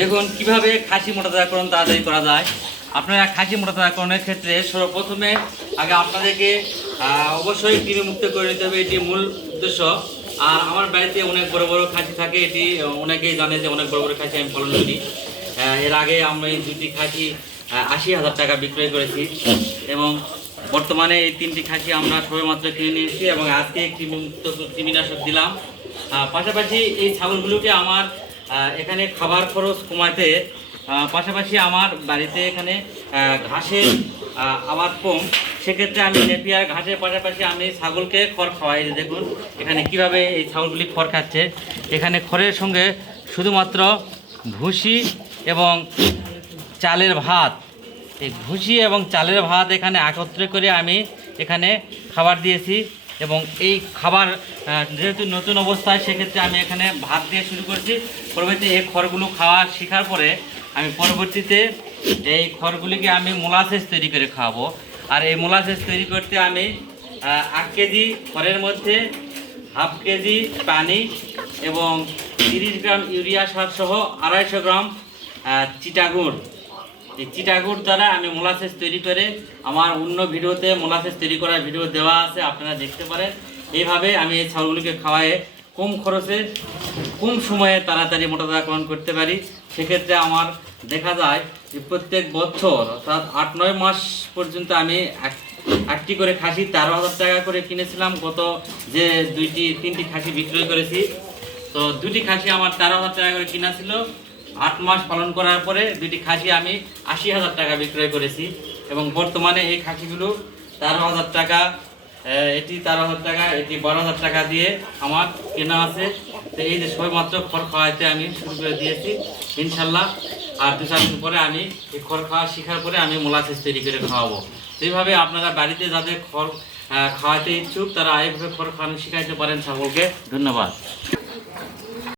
দেখুন কিভাবে খাসি মোটাতাজাকরণ তাড়াতাড়ি করা যায়। আপনারা খাসি মোটাতাজাকরণের ক্ষেত্রে সর্বপ্রথমে আগে আপনাদেরকে অবশ্যই কৃমি মুক্ত করে নিতে হবে, এটি মূল উদ্দেশ্য। আর আমার বাড়িতে অনেক বড় বড় খাসি থাকে, এটি অনেকেই জানে যে অনেক বড় বড় খাসি আমি পালন করি। এর আগে আমরা এই 2টি খাসি 80,000 টাকা বিক্রয় করেছি এবং বর্তমানে এই 3টি খাসি আমরা সবেমাত্র কিনে নিয়েছি এবং আজকে কৃমিনাশক দিলাম। পাশাপাশি এই ছাগলগুলোকে আমার এখানে খাবার খরচ কমাতে পাশাপাশি আমার বাড়িতে এখানে ঘাসের আবাদ কম, সেক্ষেত্রে আমি নেপিয়ার ঘাসের পাশাপাশি আমি ছাগলকে খড় খাওয়াই। দেখুন এখানে কিভাবে এই ছাগলগুলি খড় খাচ্ছে। এখানে খড়ের সঙ্গে শুধুমাত্র ভুসি এবং চালের ভাত, এই ভুসি এবং চালের ভাত এখানে একত্রে করে আমি এখানে খাবার দিয়েছি এবং এই খাবার যেহেতু নতুন অবস্থায়, সেক্ষেত্রে আমি এখানে ভাত দিয়ে শুরু করছি। পরবর্তীতে এই খড়গুলো খাওয়া শেখার পরে আমি পরবর্তীতে এই খড়গুলিকে আমি মোলাসেস তৈরি করে খাওয়াবো। আর এই মোলাসেস তৈরি করতে আমি 1 কেজি খড়ের মধ্যে 1/2 কেজি পানি এবং 30 গ্রাম ইউরিয়া সার সহ 250 গ্রাম চিটাগুড়, এই চিটাগুড় দ্বারা আমি মোলাসেস তৈরি করে আমার অন্য ভিডিওতে মোলাসেস তৈরি করার ভিডিও দেওয়া আছে, আপনারা দেখতে পারেন। এইভাবে আমি এই ছাগলগুলিকে খাওয়ায়ে কম খরচে কম সময়ে তাড়াতাড়ি মোটাতাজাকরণ করতে পারি। সেক্ষেত্রে আমার দেখা যায় যে প্রত্যেক বছর অর্থাৎ 8-9 মাস পর্যন্ত আমি একটি করে খাসি 13,000 টাকা করে কিনেছিলাম। গত যে 2-3টি খাসি বিক্রয় করেছি, তো 2টি খাসি আমার 13,000 টাকা করে কিনা ছিল। 8 মাস পালন করার পরে 2টি খাসি আমি 80,000 টাকা বিক্রয় করেছি এবং বর্তমানে এই খাসিগুলো 13,000 টাকা, এটি 13,000 টাকা, এটি 12,000 টাকা দিয়ে আমার কেনা আছে। তো এই যে সবেমাত্র খড় খাওয়াইতে আমি শুরু করে দিয়েছি ইনশাল্লাহ। আর 2-4 দিন পরে আমি এই খড় খাওয়া শেখার পরে আমি মোলাসেস তৈরি করে খাওয়াবো। তো এইভাবে আপনারা বাড়িতে যাদের খড় খাওয়াতে ইচ্ছুক তারা এইভাবে খড় খাওয়ানো শিখাইতে পারেন ছাগলকে। ধন্যবাদ।